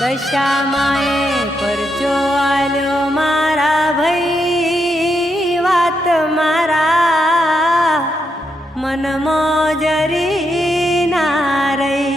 દશામાએ પરચો આલ્યો મારા ભાઈ, વાત મારા મન મોજરી ના રહી.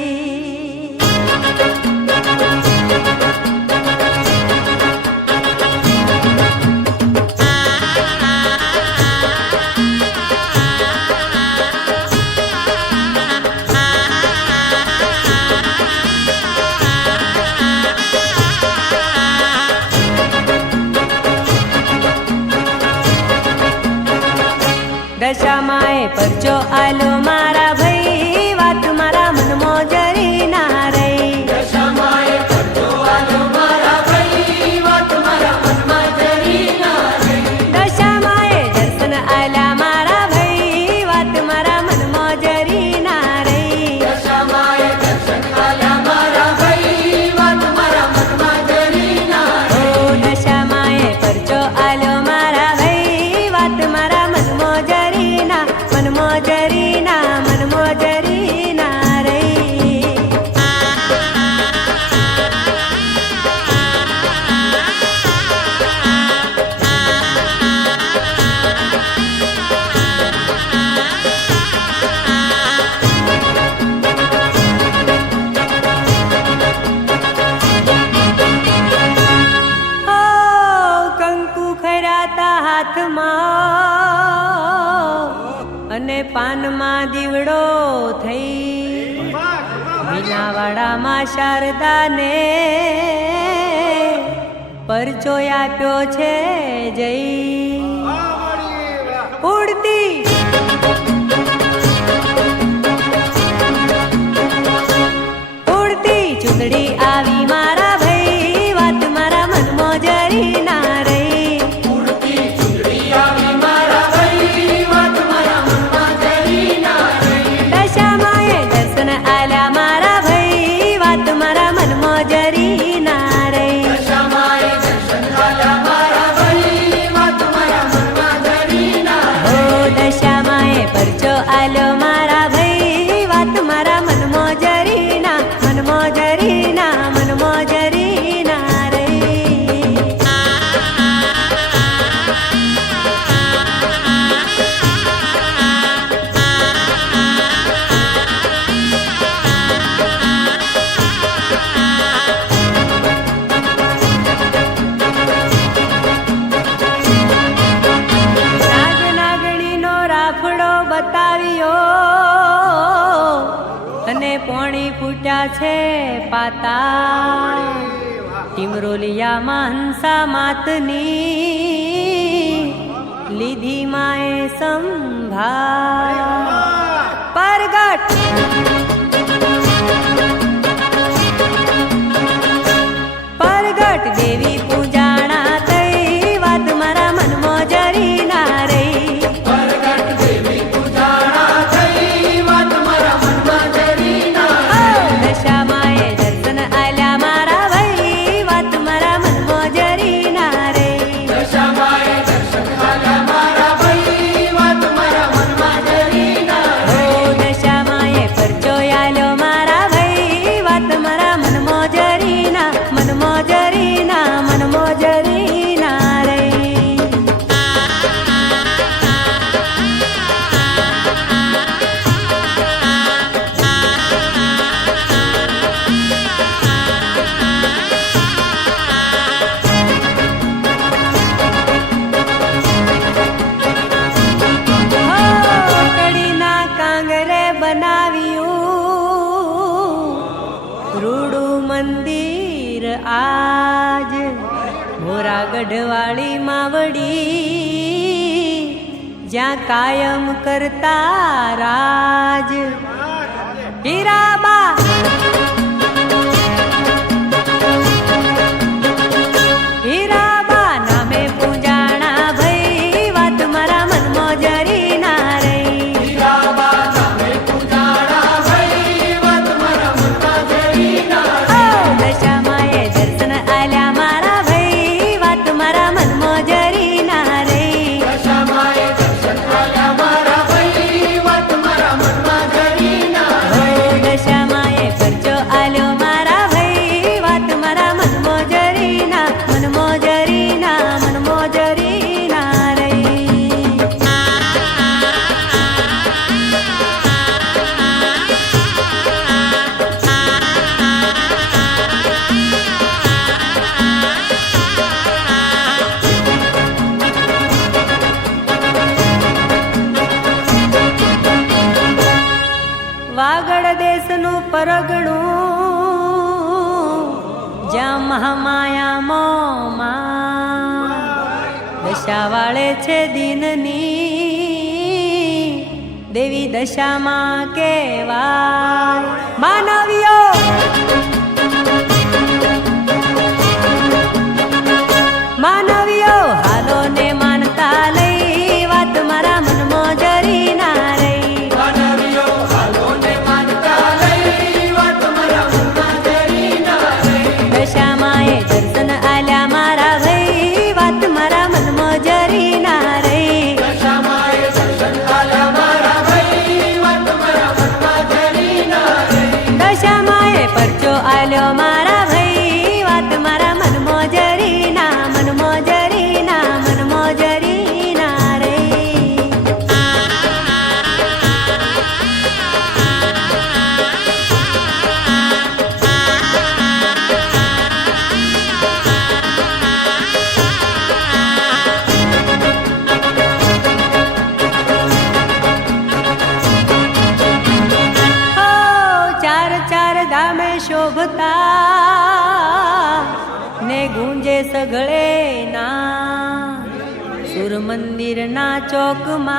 દશામાએ પરચો આલો મારા ભાઈ, વાત મારા મન મોજરી ના રહી. દશામાએ પરચો આલો મારા ભાઈ, વાત મારા મન મોજરી ના રહી. દશામાએ દર્શન આલ્યા મારા ભાઈ, વાત મારા મન મોજરી ના રહી. દશામાએ દર્શન આલ્યા મારા ભાઈ, વાત મારા મન મોજરી ના રહી. ઓ દશામાએ પરચો આલો મારા ભાઈ, વાત મારા મન મોજરી ના, મન મોજરી ના, મન મોજરી ના રહી. ઓ કંકુ ખરાતા હાથમાં અને પાનમાં દીવડો થઈ, મીનાવાડામાં શારદાને પરચો આપ્યો છે જઈ. ઉડતી ઉડતી ચૂંદડી આવી મારા ભાઈ, વાત મારા મન મોજરી ના રહી. ઉડતી ચૂંદડી આવી મારા ભાઈ, વાત મારા મન મોજરી ના રહી. દશામાએ દર્શન આલ્યા મારા ભાઈ, વાત મારા મન મોજરી ના રહી. દશામાએ દર્શન આલ્યા મારા ભાઈ, વાત મારા મન મોજરી ના ઓ રહી. દશામાએ પરચો આલ્યો મારા ભાઈ, વાત મારા મન મોજરી ના, મન મોજરી ના, મન મોજરી ના રહી. નાગ નાગણીનો રાફડો બતાવ્યો અને પોણી ફૂટ્યા છે પાતા. ટીમરોલિયામાં હંસા માતની લીધી માએ સંભાળ. પરગટ પરગટ દેવી પૂજાણા થઈ, વાત મારા મન મોજરી ના રહી. પરગટ દેવી પૂજાણા થઈ, વાત મારા મન મોજરી ના ઓ રહી. દશામાએ દર્શન આલ્યા મારા ભાઈ, વાત મારા મન મોજરી ના રહી. દશામાએ દર્શન આલ્યા મારા ભાઈ, વાત મારા મન મોજરી ના ઓ રહી. દશામાએ પરચો આલ્યો મારા ભાઈ, વાત મારા મન મોજરી ના, મન મોજરી ના, મન મોજરી ના રહી. કડીના કાંગરે બનાવ્યું રૂડું મંદિર આજ, મોરા ગઢવાળી માવડી જ્યાં કાયમ કરતા રાજ. હીરાબા હીરાબા નામે પૂજાણા ભાઈ, વાત મારા મન મોજરી ના રહી. હીરાબા નામે પૂજાણા ભાઈ, વાત મારા મન મોજરી ના ઓ રહી. દશામાએ દર્શન આલ્યા મારા ભાઈ, વાત મારા મન મોજરી ના જ્યાં મહામાયા મોમાં દશા વાળે છે દિનની દેવી દશામાં કેવાય માનવીઓ માનવીઓ હાલો ને માનતા લઈ વાત મારા મનમાં જરી ના રહી માનવીઓ હાલો ને માનતા લઈ વાત મારા મનમાં જરી ના રહી દશામાં એ દર્શન આલ્યા મારા ભાઈ વાત મારા મનમાં જરી ના રહી દશામાં એ દર્શન આલ્યા મારા ભાઈ વાત મારા મનમાં જરી ના રહી દશામાં એ પરચો આલ્યો મારા ભાઈ વાત મારા મનમાં જરી ના મનમાં જરી ના મનમાં જરી ના રહી હો ચાર ચાર ધામે શોભતા ને ગુંજે સગળે ના સુર મંદિરના ચોકમાં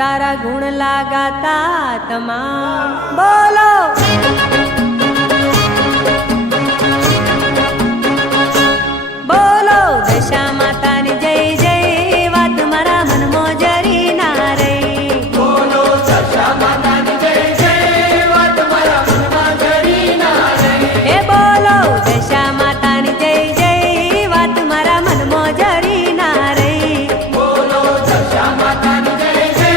તારા ગુણ લાગાતા તમામ બોલો બોલો દશા માતાની જય જય વાત મારા મનમાં જરી ના રહી બોલો દશા માતાની જય જય વાત મારા મનમાં જરી ના રહી હે બોલો દશા માતાની જય જય વાત મારા મનમાં જરી ના રહી બોલો દશા માતાની જય જય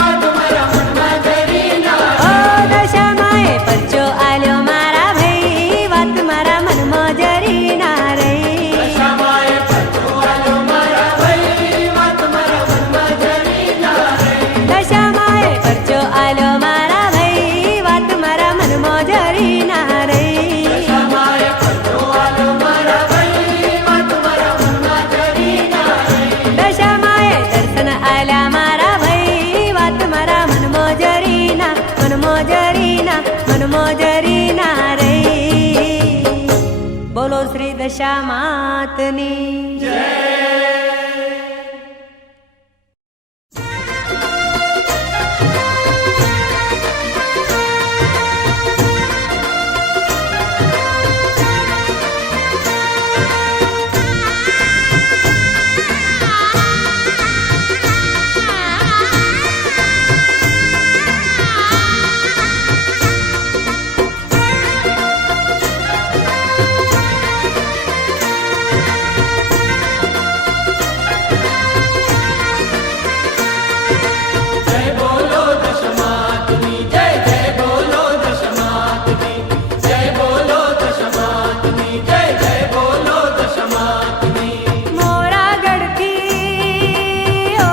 વાત મારા મનમાં જરી ના ઓ રહી દશામાં એ પરચો આલ્યો મારા ભાઈ વાત મારા મનમાં જરી ના રહી દશામાં એ પરચો આલ્યો મારા ભાઈ વાત મારા મનમાં જરી ના રહી દશામાં એ પરચો આલ્યો મારા ભાઈ વાત મારા મનમાં જરી ના રહી દશામાં એ પરચો આલ્યો મારા ભાઈ વાત મારા મનમાં જરી ના રહી દશામાં એ દર્શન આલ્યા મારા ભાઈ વાત મારા મનમાં જરી ના મનમાં જરી ના મનમાં જરી ના રહી બોલો શ્રી દશા માતની જય બોલો દશમાતની જય જય બોલો દશમાતની જય બોલો દશમાતની જય જય બોલો દશમાતની મોરા ગઢથી ઓ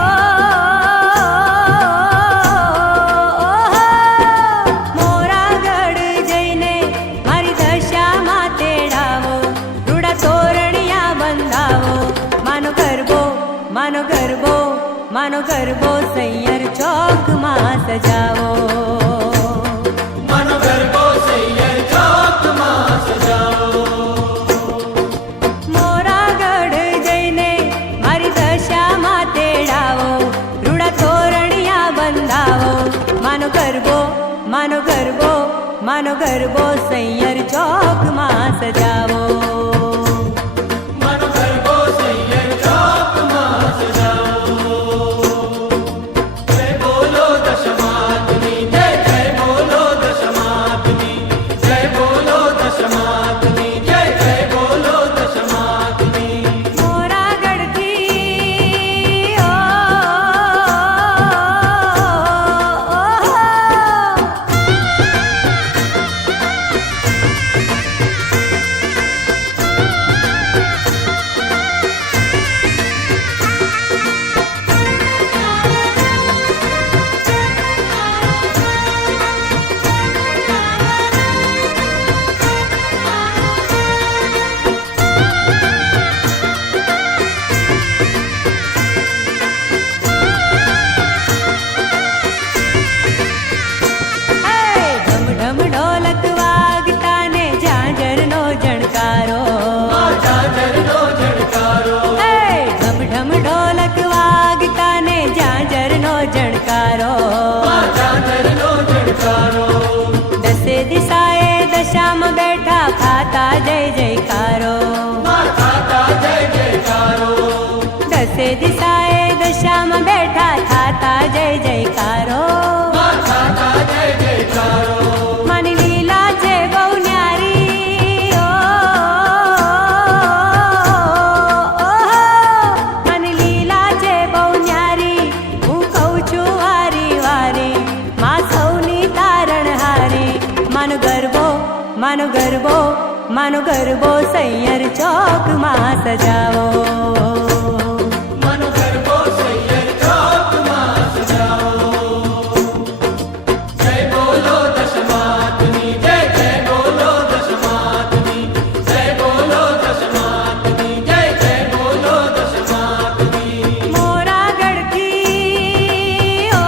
મોરા ગઢ જઈને મારી દશામાં તેડાવો રૂડા તોરણિયા બંધાવો માનો ગરબો માનો ગરબો માનો ગરબો સૈયર ચોકમાં સજાવો મનો ગરબો સૈયર ચોકમાં સજાવો મોરાગઢ જઈને મારી દશામાં તેડાવો રૂડા તોરણિયા બંધાવો માનો ગરબો માનો ગરબો માનો ગરબો સૈયર ચોકમાં સજાવો મનો ગરબો સૈયર ચોકમાં સજાવો જય બોલો દશમાતની જય જય બોલો દશમાતની જય બોલો દશમાતની જય જય બોલો દશમાતની મોરાગઢથી ઓ બેઠા ખાતા જય જયકારો. ખાતા જય જયકારો. દસે દિશાએ દશામાં બેઠા થાતા જય જયકારો. ખાતા જય જયકારો. માની લીલા છે બહુ ન્યારી ઓ, માની લીલા છે બહુ ન્યારી. હું કહું છું વારી વારી માં સૌની તારણહારી. માનો ગરબો માનો ગરબો માનો ગરબો સૈયર ચોકમાં સજાવો. મનો ગરબો સૈયર ચોકમાં સજાવો. જય બોલો દશમાતની જય જય બોલો દશમાતની જય બોલો દશમાતની જય જય બોલો દશમાતની. મોરા ગઢથી ઓ,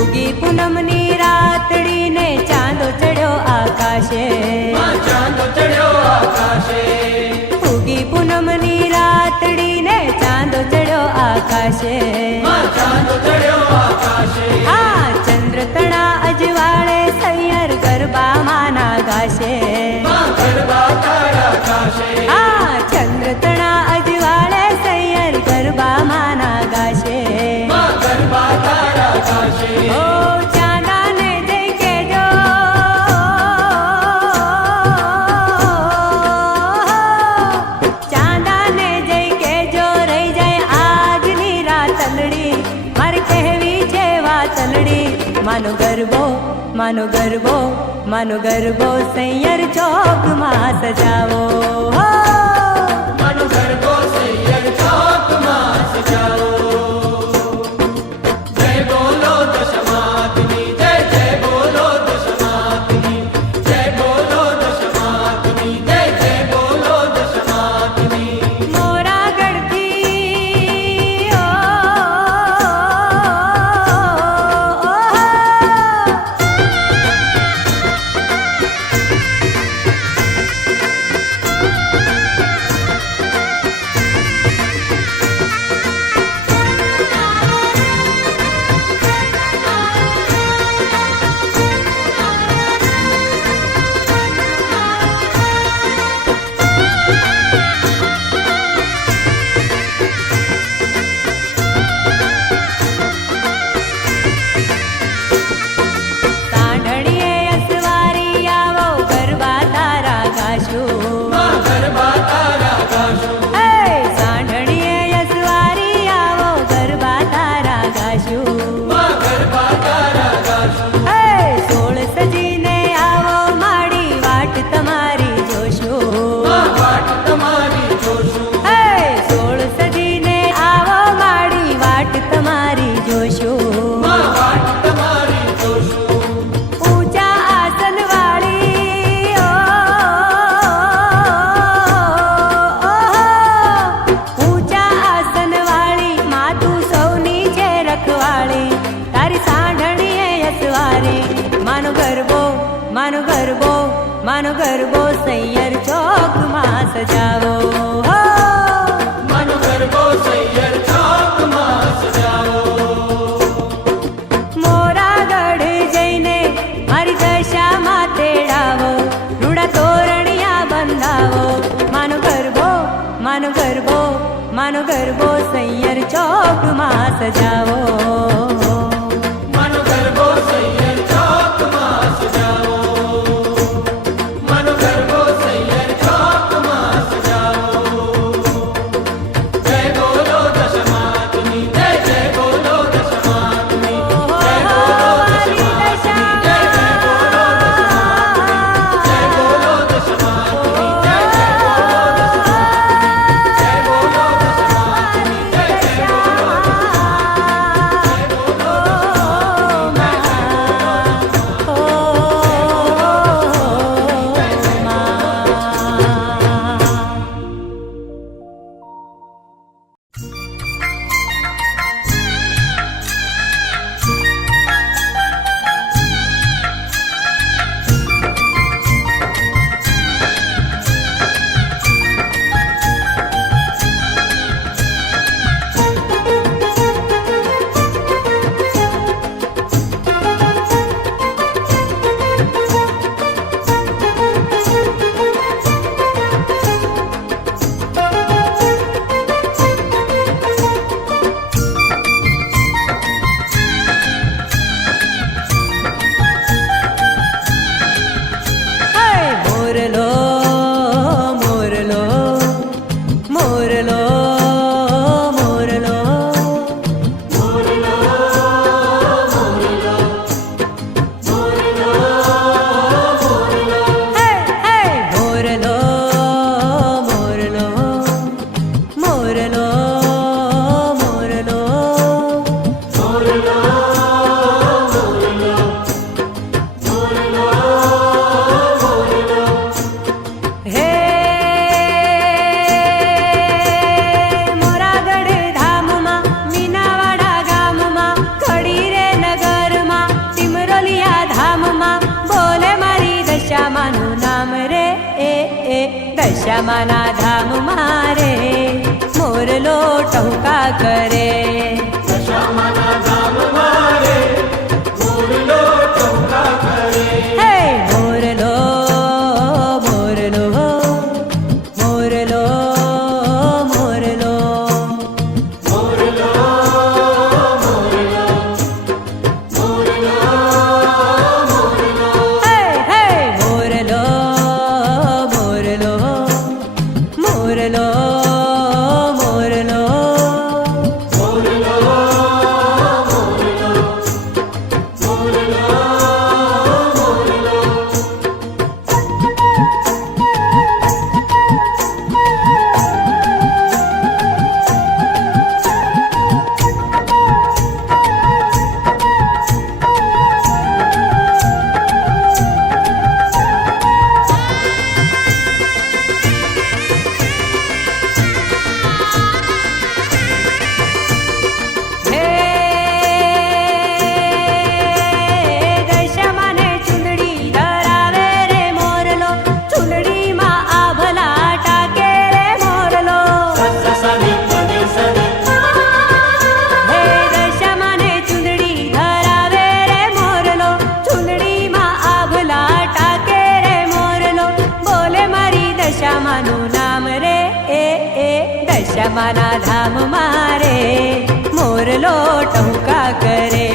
ઉગી પૂનમની રાતડીને ચાંદો ચડ્યો આકાશે. ચાંદો ચડ્યો આકાશે. ઉગી પૂનમની રાતડીને ચાંદો ચડ્યો આકાશે. ચાંદો ચડ્યો આકાશે. આ ચંદ્ર તણા અજવાળે સૈયર ગરબા માના ગાશે. ગરબા તારા ગાશે. આ ચંદ્ર તણા અજવાળે સૈયર ગરબા માના ગાશે. ગરબા તારા ગાશે. ઓ ચાંદાને જય કેજો, ચાંદાને જય કેજો રહી જાય આજની રાતલડી. મારે કહેવી છે વાતલડી. માનો ગરબો માનો ગરબો માનો ગરબો સૈયર ચોકમાં સજાવો. મનો ગરબો સૈયર ચોકમાં સજાવો. જય બોલો દશમાતની જય જય બોલો દશમાતની જય બોલો દશમાતની જય જય બોલો દશમાતની. મોરા ગઢથી ઓ, સાંઢળીએ અસવારી આવો ગરબા તારા ગાશું. ગરબા તારા ગાશું. હે સાંઢળીએ અસવારી આવો ગરબા તારા ગાશું. ગરબા તારા ગાશું. હે સોળ સજીને આવો માડી વાટ તમારી જોશું. વાટ તમારી જોશું. હે સોળ સજીને આવો માડી વાટ તમારી જોશું. વાટ તમારી જોશું. ઊંચા આસન વાળી ઓ, ઊંચા આસન વાળી માતું સૌની છે રખવાળી. તારી સાંઢણીએ યસવારી. માનો ગરબો માનો ગરબો માનો ગરબો સૈયર ચોકમાં સજાવો. મનો ગરબો સૈયર ચોકમાં સજાવો. મોરા ગઢ જઈને મારી દશામાં તેડાવો. રૂડા તોરણિયા બંધાવો. માનો ગરબો માનો ગરબો માનો ગરબો સૈયર ચોકમાં સજાવો. મનો ગરબો સૈયર ચોકમાં સજાવો. મનો ગરબો સૈયર ચોકમાં સજાવો. જય બોલો દશમાતની જય જય બોલો દશમાતની જય બોલો દશમાતની જય જય બોલો દશમાતની જય બોલો દશમાતની જય જય બોલો દશમાતની જય બોલો દશમાતની જય જય દશામાના ધામ મારે મોરલો ટહુકા કરે. દશામાના ધામ મારે મોરલો ટહુકા કરે. હે મોરલો મોરલો મોરલો મોરલો મોરલો મોરલો મોરલો મોરલો. હે હે મોરલો મોરલો મોરલો મોરલો દશામાના ધામ મારે મોરલો ટહુકા કરે.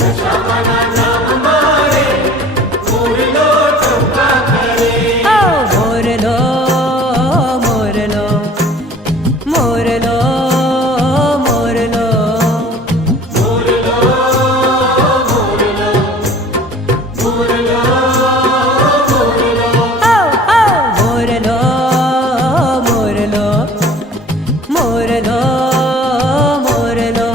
દશામાના ધામ મારે મોરલો ટહુકા કરે. ઓ મોરલો મોરલો મોરલો મોરલો મોરલો મોરલો મોરલો મોરલો. ઓ ઓ મોરલો મોરલો મોરલો મોરલો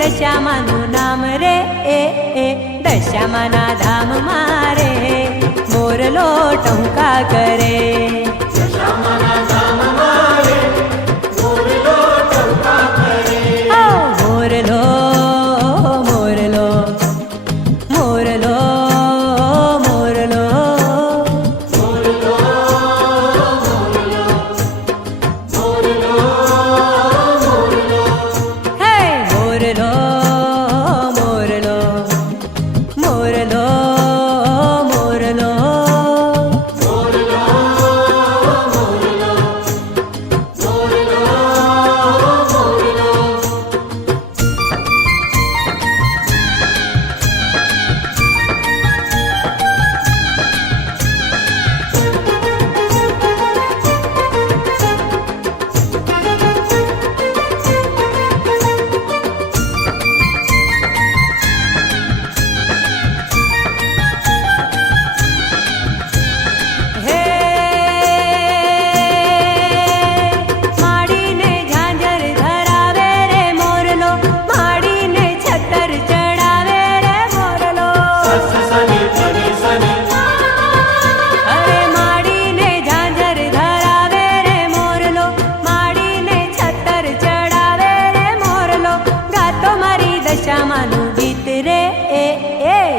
દશામાનું નામ રે દશામાના ધામ મારે મોરલો ટહુકા કરે. દશામાના ધામ મારે મોરલો ટહુકા કરે. ઓ મોરલો મોરલો મોરલો મોરલો મોરલો મોરલો મોરલો. હે મોરલો મોરલો મોરલો મોરલો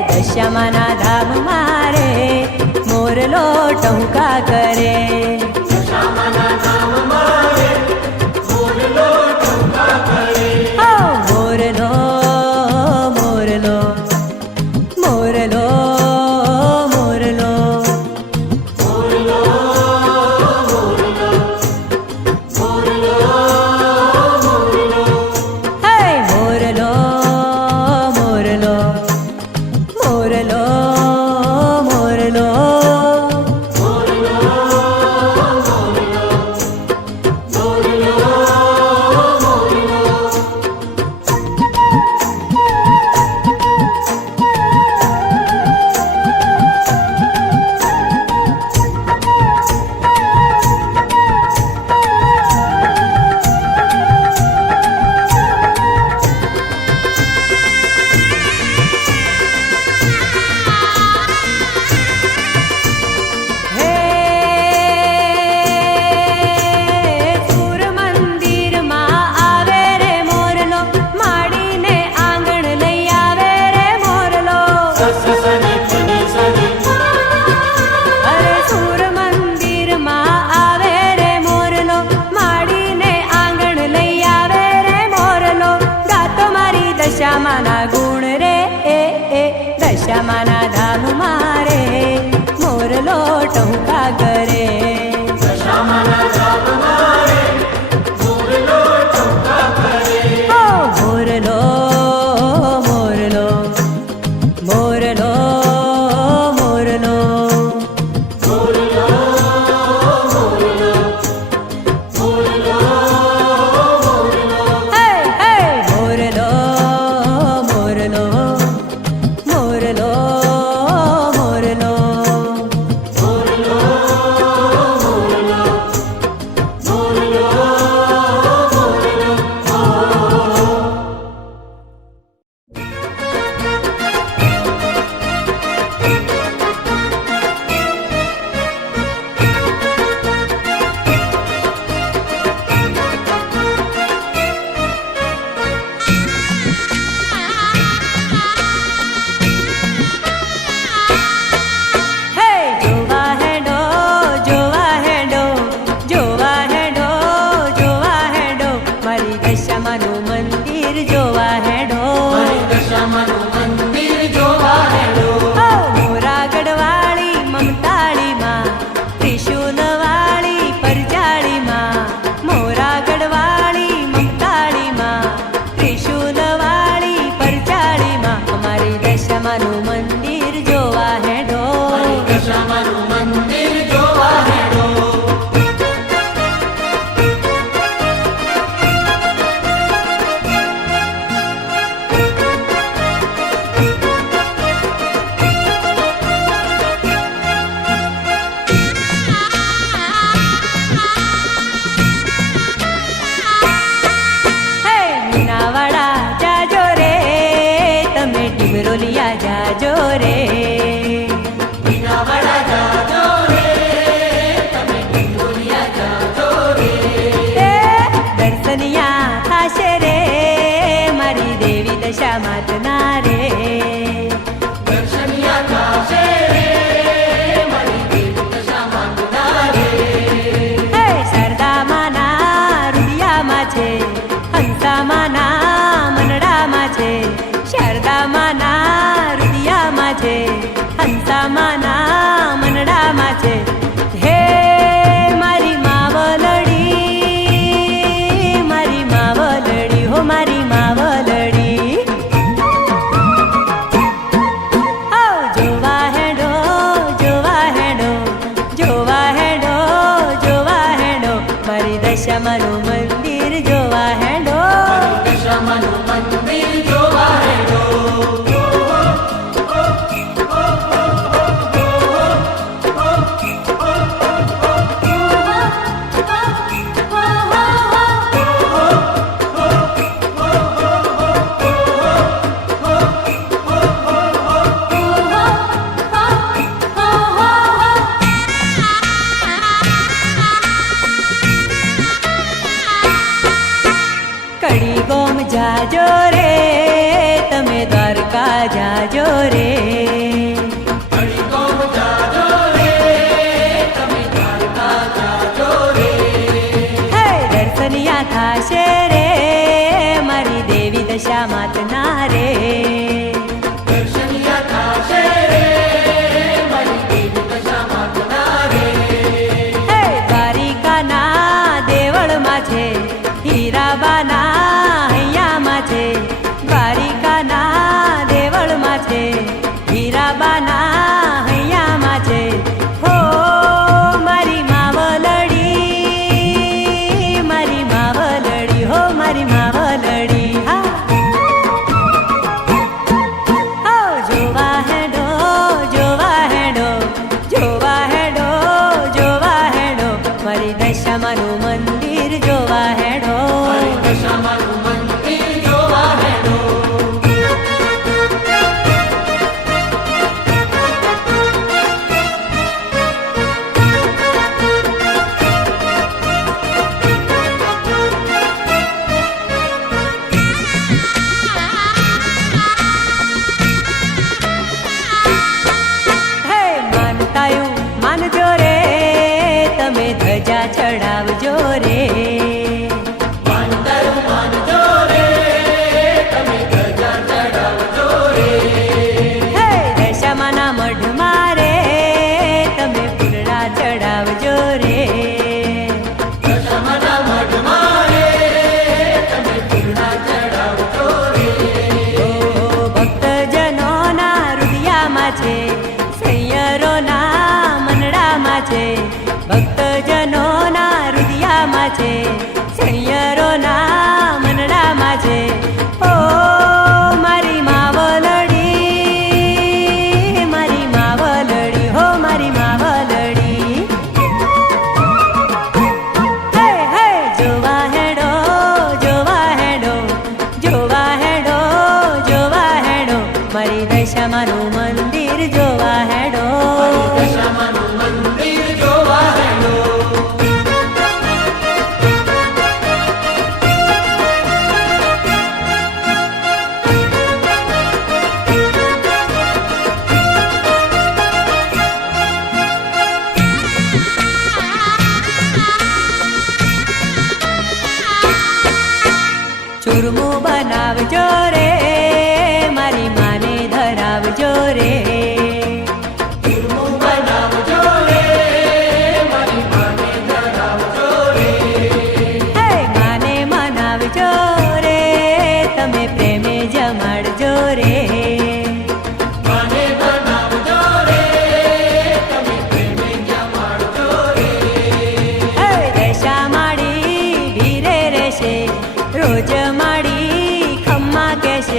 દશામાના ધામ મારે મોરલો ટહુકા કરે. દશામાના ધામ મારે મોરલો ટહુકા કરે. ઓ મોરલો મોરલો મોરલો મોરલો મોરલો મોરલો મોરલો મોરલો. હે મોરલો ઢોલિયા જાજો રે. મીનાવાળા જાજો રે, તમે ઢોલિયા જાજો રે. એ દર્શનિયા થાશે રે મારી દેવી દશા માતના રે. દર્શનિયા થાશે રે, મારી દેવી દશા માંગના રે. હે શારદામાના રુદિયામાં છે, હંસામાના મનડામાં છે. શારદામાના રુદિયામાં છે, હંસામાના મનડામાં છે. હે મારી માવલડી, મારી માવલડી, હો મારી માવલડી. આવ જોવા હેડો, જોવા હેડો, જોવા હેડો, જોવા હેડો, મારી દશામાનું મંદિર જોવા હેડો. દશામાનું મંદિર જોવા હેડો. કડી ગોમ જાજો રે, તમે દ્વારકા જાજો રે. હરિગોમ જાજો રે, તમે દ્વારકા જાજો રે. હે દર્શનિયા થાશે રે મારી દેવી દશા માતના રે. દર્શનિયા થાશે રે, મારી દેવી દશા માંગના રે. હે દ્વારિકાના દેવળમાં છે, હીરાબાના હૈયામાં છે. દ્વારિકાના દેવળમાં છે, હીરાબાના હૈયામાં છે. હો મારી માવલડી, મારી માવલડી, હો મારી માવલડી. હા હો જોવા હેડો, જોવા હેડો, જોવા હેડો, જોવા હેડો, મારી દશામાનું મંદિર જોવા હેડો. દશામાનું મંદિર જોવા હેડો. હે માનતાયું માનજો રે, તમે ધજા ચડાવજો રે. માનતાયું માનજો રે, તમે ધજા ચડાવજો રે. હે દશામાના મઢમાં રે, તમે ફૂલડા ચડાવજો રે. દશામાના મઢમાં રે, તમે ફૂલડા ચડાવજો રે. ઓ ભક્તજનોના હૃદયામાં છે, સૈયરોના મનડામાં છે. ભક્તજનોના હૃદયામાં છે, સૈયરોના મનડામાં છે. ઓ મારી માવલડી, મારી માવલડી, હો મારી માવલડી. હે હે જોવા હેડો, જોવા હેડો, જોવા હેડો, જોવા હેડો, મારી દશામાનું મંદિર જોવા હેડો. દશામાનું મંદિર જોવા હેડો. ચૂરમું બનાવજો રે, મારી માને ધરાવજો રે. ચૂરમું બનાવજો રે, મારી માને ધરાવજો રે. હે માને મનાવજો રે, તમે પ્રેમે જમાડજો રે. માને બનાવજો રે, તમે પ્રેમે જમાડજો રે. હે દશા માડી ધીરે રહેશે, રોજ માડી ખમ્મા કહેશે.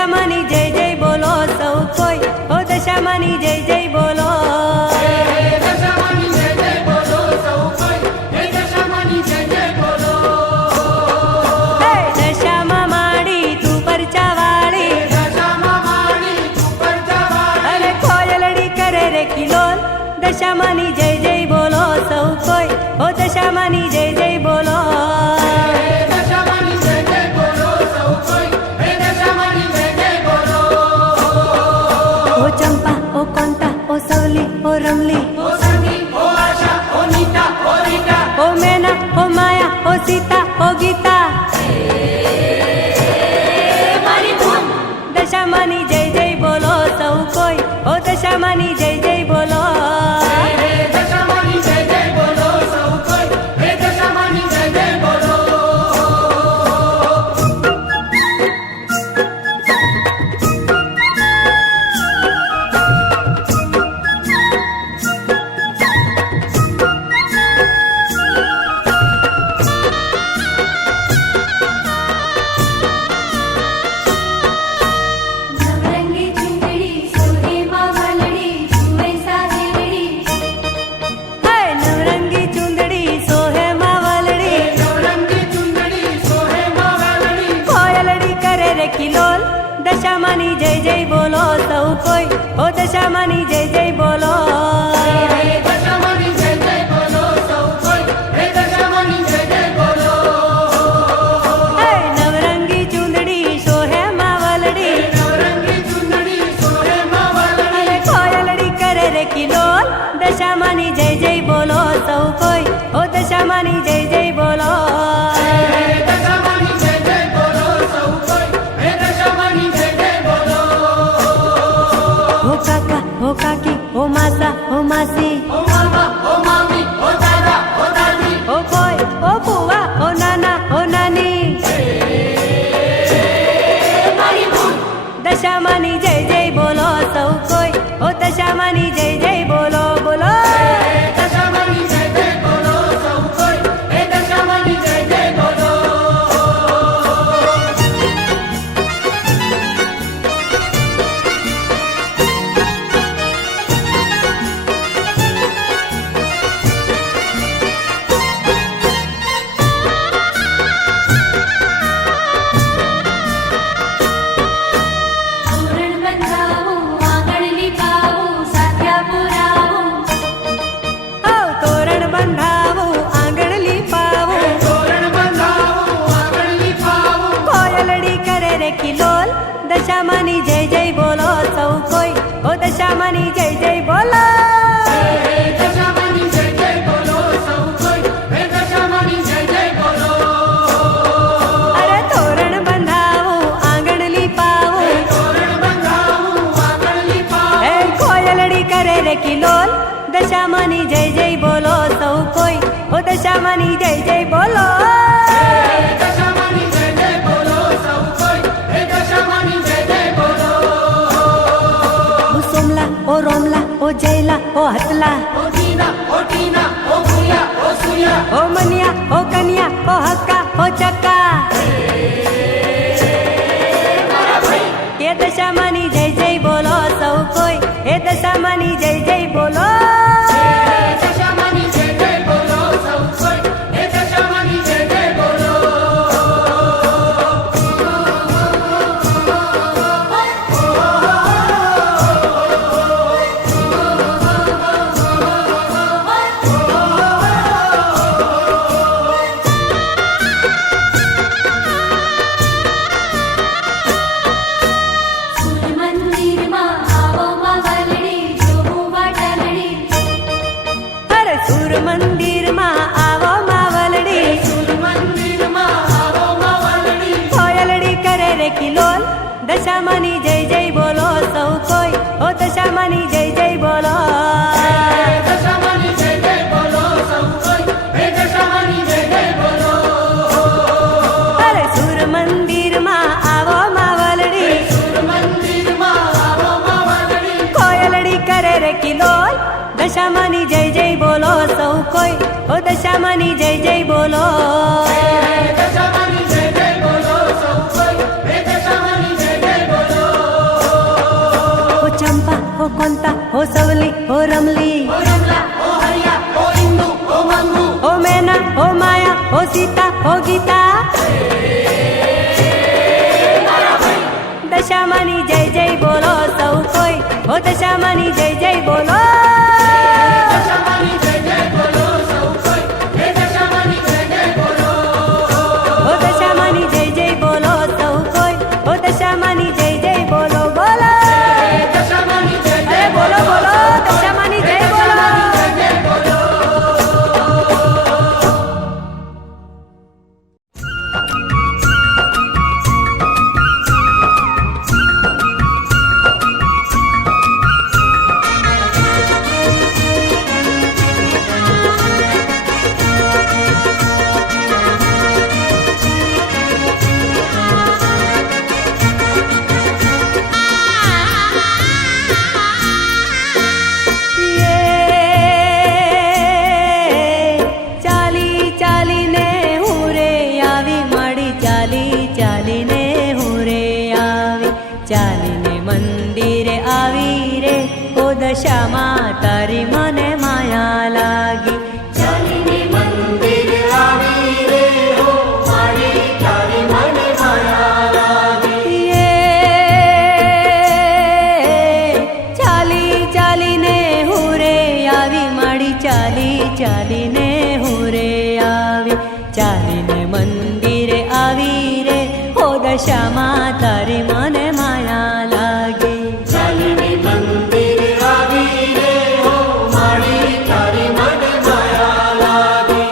દશામાની જય જય બોલો સૌ કોઈ, ઓ દશામાની જય જય બોલો. દશામાની જય જય બોલો સૌ કોઈ, હે દશામાની જય જય બોલો. હે દશામાં માડી તું પરચાવાળી, દશામાં માડી તું પરચાવાળી, અરે કોયલડી કરે રે કિલોલ. દશામાની જય જય બોલો સૌ કોઈ, ઓ દશામાની જય જય બોલો. દશામાની જય જય બોલો સૌ કોઈ, હે દશામાની જય જય બોલો. ઓ ચંપા ઓ કોંતા ઓ સવલી ઓ રમલી, ઓ સંગી ઓ આશા ઓ નીતા ઓ રીટા, ઓ મેના ઓ માયા ઓ સીતા ઓ ગીતા. મારી ધૂન. દશામાની જય જય બોલો સૌ કોઈ, ઓ દશામાની જય જય બોલો. દશામાની જય જય બોલો સૌ કોઈ, હે દશામાની જય જય બોલો. નવરંગી ચૂંદડી સોહે માવલડી જુએ સાહેરડી, હે નવરંગી ચુંદડી સોહે માવલડી, નવરંગી ચુંદડી સોહે માવલડી, કોયલડી કરે રે કિલોલ. દશામાની જય જય બોલો સૌ કોઈ, ઓ દશામાની જય જય બોલો. દશામાની જય જય બોલો સૌ કોઈ, હે દશામાની જય જય બોલો. હે નવરંગી ચુંદડી સોહે માવલડી, નવરંગી ચુંદડી સોહે માવલડી, અરે કોયલડી કરે રે કિલોલ. દશામાની જય જય બોલો સૌ કોઈ, ઓ દશામાની જય જય બોલો. દશામાની જય જય બોલો સૌ કોઈ, હે દશામાની જય જય બોલો. ઓ કાકા ઓ કાકી ઓ માસા ઓ માસી, ઓ મામા ઓ મામી ઓ દાદા ઓ દાદી, ઓ કોઈ ઓ ફુવા ઓ નાના ઓ નાની. મારી ધૂન. દશામાની જય જય બોલો સૌ કોઈ, ઓ દશામાની જય જય બોલો બોલો. દશામાની જય જય બોલો સૌ કોઈ, હે દશામાની જય જય બોલો. તોરણ બંધાવું આંગણ લીપાવું સાથિયા પુરાવું, ઓ તોરણ બંધાવું આંગણ લીપાવું, તોરણ બંધાવું આંગણ લીપાવું, કોયલડી કરે રે કિલોલ. દશામાની જય જય બોલો સૌ કોઈ, ઓ દશામાની જય જય બોલો. દશામાની જય જય બોલો સૌ કોઈ, હે દશામાની જય જય બોલો. અરે તોરણ બંધાવું આંગણ લીપાવું, તોરણ બંધાવું આંગણ લીપાવું, હે કોયલડી કરે રે કિલોલ. દશામાની જય જય બોલો સૌ કોઈ, ઓ દશામાની જય જય બોલો. દશામાની જય જય બોલો સૌ કોઈ, હે દશામાની જય જય બોલો. ઓ સોમલા ઓ રોમલા ઓ જયલા ઓ હતલા, ઓ ટીના ઓ ટીના ઓ ભૂયા ઓ સુયા, ઓ મનિયા ઓ કન્યા ઓ હક્કા ઓ ચક્કા. એ દશામાની જય જય બોલો સૌ કોઈ, એ દશામાની જય જય બોલો. દશામાની જય જય બોલો સૌ કોઈ, હે દશામાની જય જય બોલો. સૂર મંદિરમાં આવો માવલડી જોવું વાટલડી, અરે સુર મંદિરમાં આવો માવલડી, સૂર મંદિરમાં આવો માવલડી, કોયલડી કરે રે કિલોલ. દશામાની જય જય બોલો સૌ કોઈ, ઓ દશામાની જય જય બોલો. દશામાની જય જય બોલો સૌ કોઈ, હે દશામાની જય જય બોલો. અરે સુર મંદિરમાં આવો માવલડી, સૂર મંદિરમાં આવો માવલડી, કોયલડી કરે રે કિલોલ. દશામાની જય જય બોલો સૌ કોઈ, ઓ દશામાની જય જય બોલો. દશામાની જય જય બોલો સૌ કોઈ, હે દશામાની જય જય બોલો. શ્યામા તારી મને માયા લાગી. ચાલીને મંદિર આવી રે હો મારી તારી મને માયા લાગી. ચાલી ચાલીને હું રે આવી માડી, ચાલી ચાલીને હું રે આવી, ચાલીને મંદિરે આવી રે હો દશામાં તારી મને માયા લાગી. ચાલીને મંદિર આવી રે હો મારી તારી મને માયા લાગી.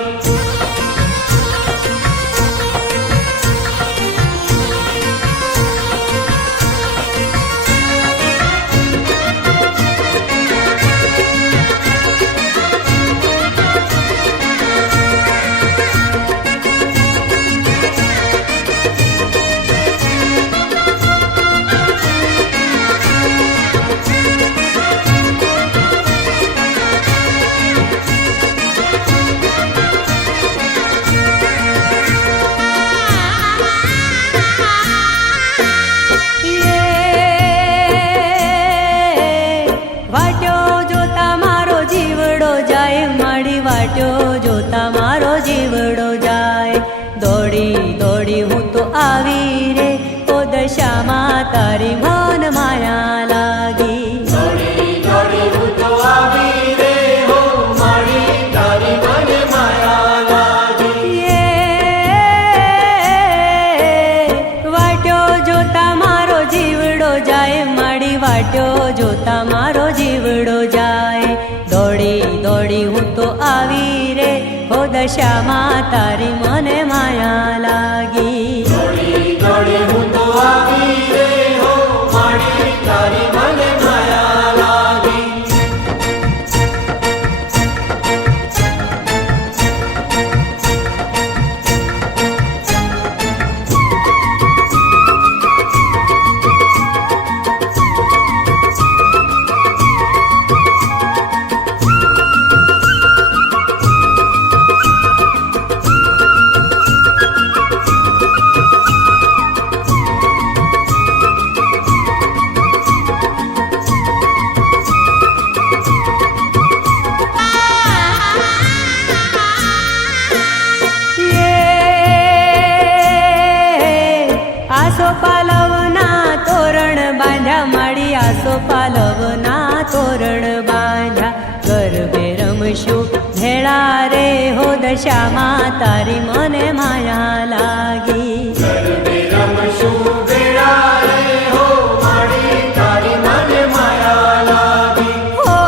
વાટ્યો જોતા મારો જીવડો જાય માડી, વાટ્યો જોતા મારો જીવડો જાય. દોડી દોડી હું તો આવી રે ઓ દશામાં તારી મન માયા લાગી. દોડી દોડી હું તો આવી રે હો મારી તારી મને માયા લાગી. વાટ્યો જોતા મારો જીવડો જાય માડી, વાટ્યો જોતા મારો જીવડો જાય. દોડી દોડી હું તો આવી રે હો દશામાં તારી મને માયા લાગી. દોડી દોડી હું તો આવી રે હો મારી તારી મને માયા લાગી. આસો પાલવના તોરણ બાંધ્યા માડી, આસો પાલવના તોરણ બાંધ્યા. ગરબે રમશું ભેળા રે હો દશામાં તારી મને માયા લાગી. ગરબે રમશું ભેળા રે હો મારી તારી મને માયા લાગી. હો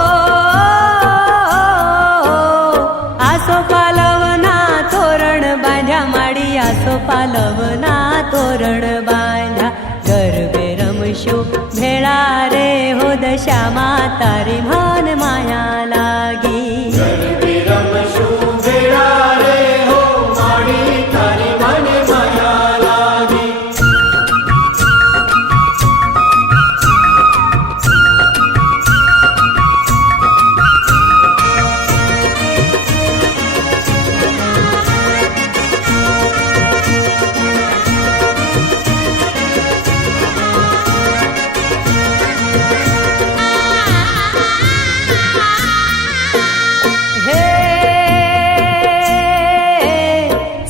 આસો પાલવના તોરણ બાંધ્યા માડી, આસો પાલવના તોરણ બાંધ્યા. ગરબે રમશું ભેળા રે હો દશામાં તારી મન માયા લાગી. ગરબે રમશું ભેળા રે હો મારી તારી મને માયા લાગી. હે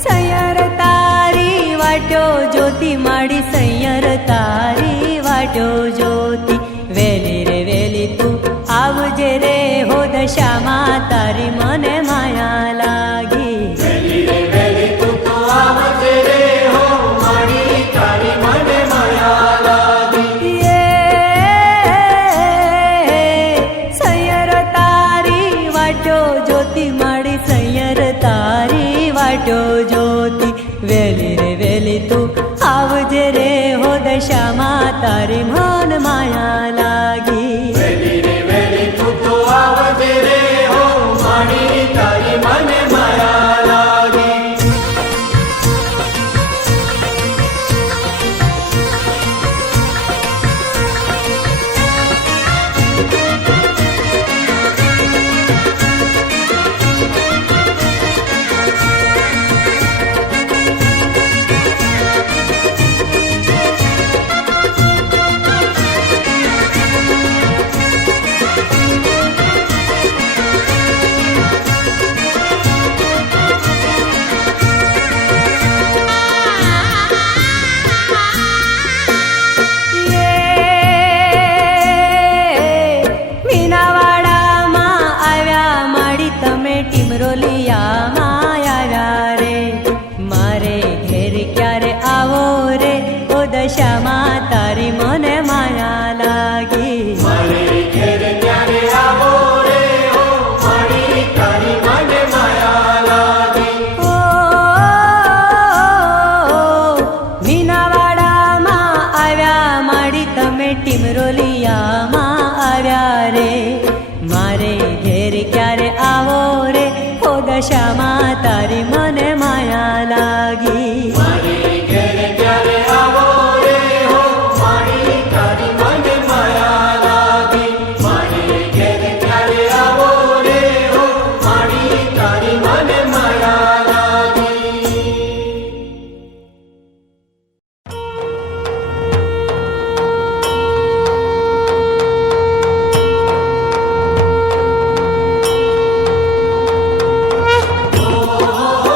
સૈયર તારી વાટ્યો જ્યોતિ માડી, સૈયર તારી વાટ્યો જ્યોતિ. વેલી રે વેલી તું આવજે રે હો દશામાં તારી મને માયા લાગી. વેલી રે વેલી તું તો આવજે રે હો મારી તારી મને માયા લાગી. સૈયર તારી વાટ્યો જ્યોતિ માડી, સૈયર તારી વાટ્યો જ્યોતિ. વેલી રે વેલી તું આવજે રે હો દશામાં તારી મન માયા લાગી. વેલી રે વેલી તું તો આવજે રે હો મારી તારી મને માયા લાગી. દશામાં તારી મને માયા લાગી મારી ઘેર ક્યારે આવો રે હો મારી તારી મને માયા લાગી મારી ઘેર ક્યારે આવો રે હો મારી તારી મને માયા લાગી ઓ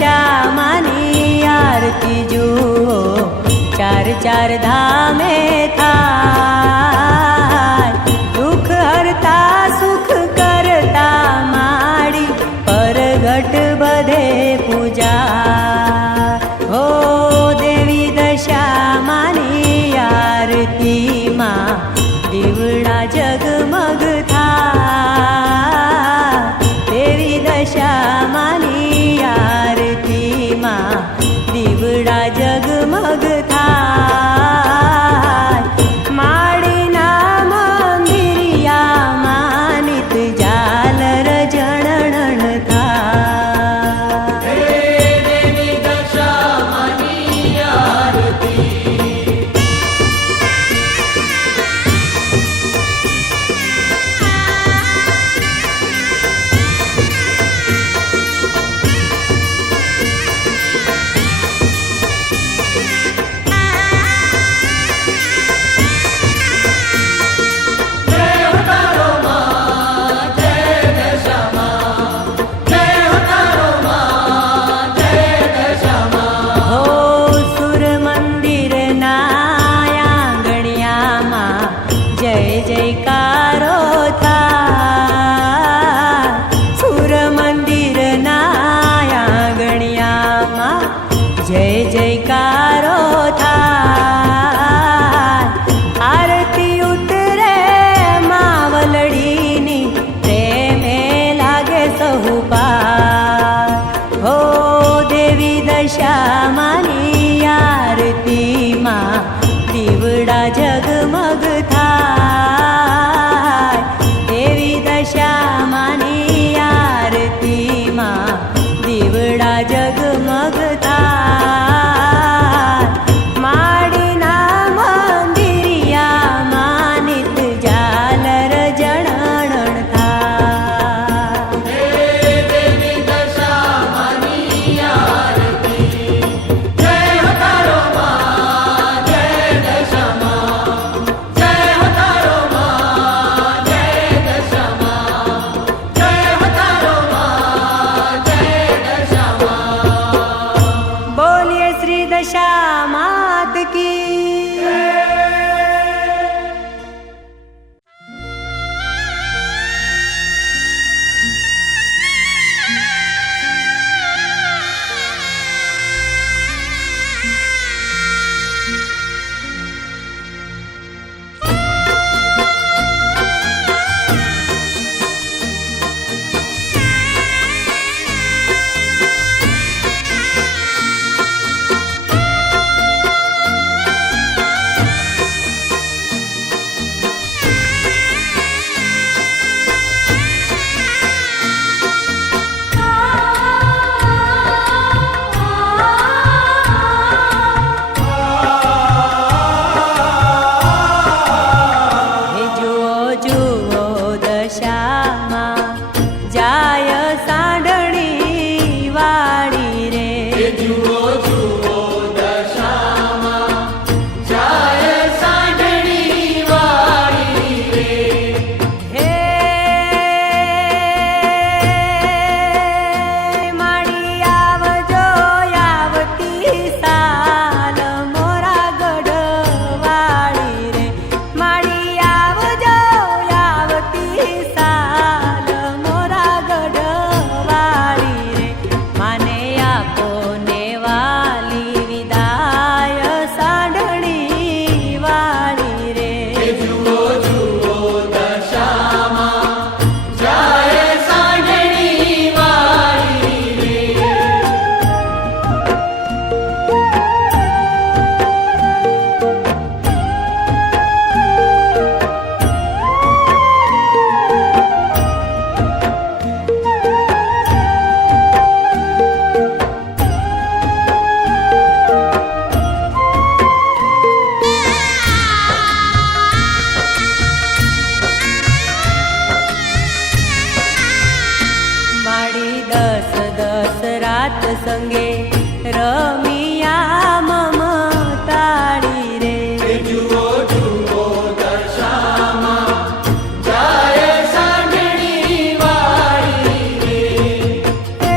દશામાની આરતી જુઓ ચાર ચાર ધામે થાય દુઃખ હરતા સુખ કરતા માડી પરગટ બધે પૂજા હો દેવી દશામાની આરતીમાં દીવડા જગમગ થાય દેવી દશામાની આરતીમાં દીવડા જગમગ થાય માડીના મંદિરિયામાં નિત ઝાલર ઝણણ થાય હે દેવી દશામાની આરતી હો સુર મંદિરના આંગણિયામાં જય જયકારો થાય સુર મંદિરના આંગણિયામાં જય જયકારો થાય આરતી ઉતરે માવલડીની પ્રેમે લાગે સહુ પાર હો દેવી દશામાની આરતીમાં દીવડા જગમગ થાય દેવી દશામાની આરતીમાં દીવડા જગમગ થાય માડીના મંદિરિયામાં નિત ઝાલર ઝણણ થાય હે દેવી દશામાની આરતી જય હો તારો માં જય દશામાં જય હો તારો માં જય દશામાં જય હો તારો માં જય દશામાં બોલીએ શ્રી દશામાત કી હે જુઓ જુઓ દશામાં જાય સાંઢણી વાળી રે જુઓ જુઓ દશામાં જાય સાંઢણી વાળી રે હે માડી આવજો આવતી સાલ મોરા ગઢવાળી રે માડી આવજો આવતી સાલ મોરા ગઢવાળી રે માને આપો ને વાલી વિદાય સાંઢણી વાળી રે જુઓ જુઓ દશામાં જાય સાંઢણી વાળી રે માડી 10 રાત સંગે રમિયા મમતાળી રે જુઓ જુઓ દશામાં જાય સાંઢણી વાળી રે હે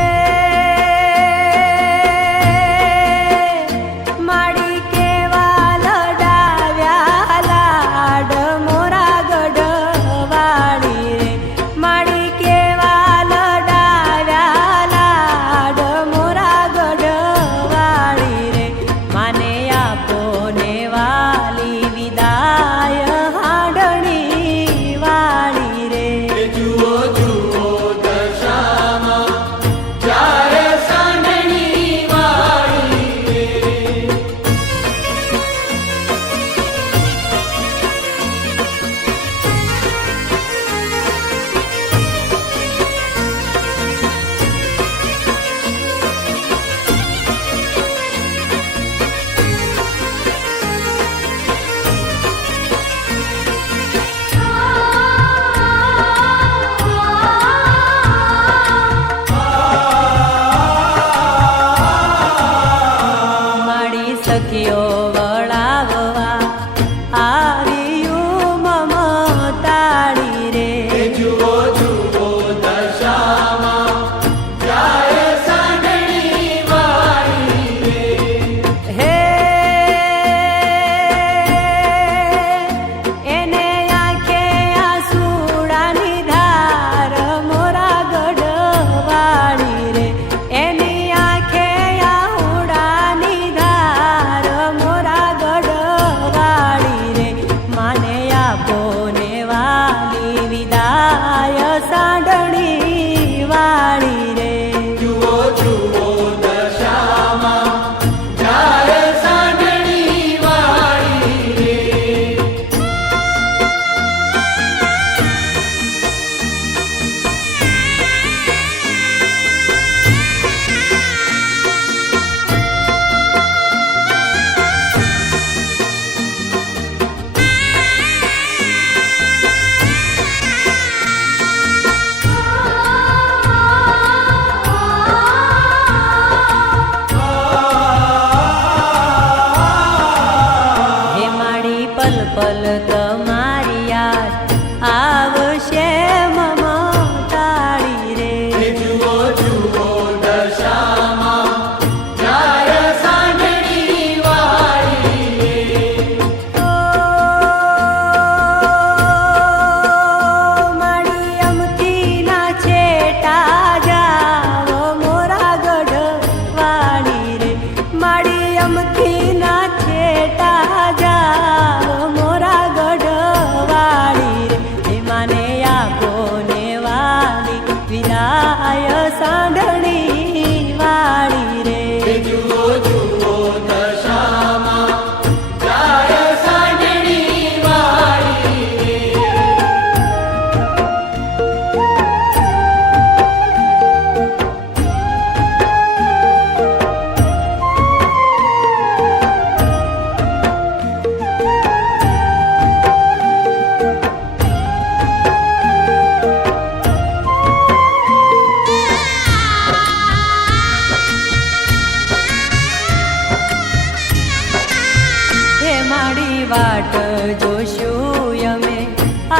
વાટ જોશું અમે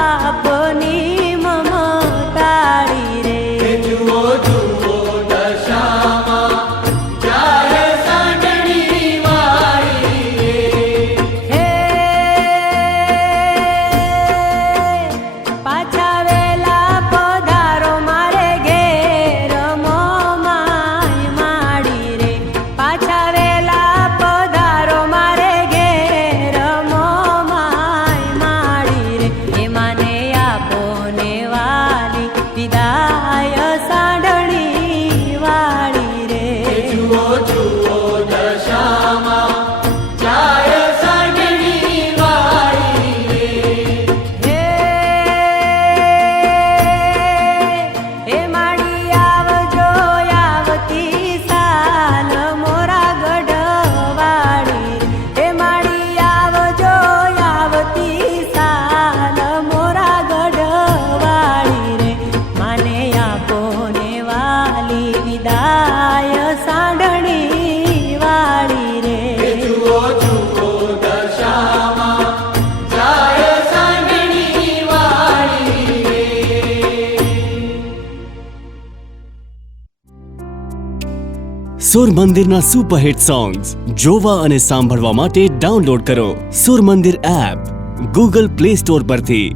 આપની મમતાળી રે. જુઓ જુઓ દશામાં જાય સાંઢણી વાળી હે પાછા વેલા પધારો મારે ઘેર મોમાય માડી રે. પાછા વેલા પધારો મારે ઘેર મોમાય માડી રે. એ માને આપો ને વાલી વિદાય સાંઢણી વાળી રે. જુઓ જુઓ દશામાં જાય સાંઢણી વાળી હે માડી આવજો આવતી સાલ મોરા ગઢવાળી. હે માડી આવજો આવતી સાલ મોરા ગઢવાળી રે. માને આપો ને વાલી વિદાય સાંઢણી વાળી રે. જુઓ જુઓ દશામાં જાય સાંઢણી વાળી સુર મંદિરના સુપરહિટ સોંગ્સ જોવા અને સાંભળવા માટે ડાઉનલોડ કરો સુર મંદિર એપ ગૂગલ પ્લે સ્ટોર પરથી.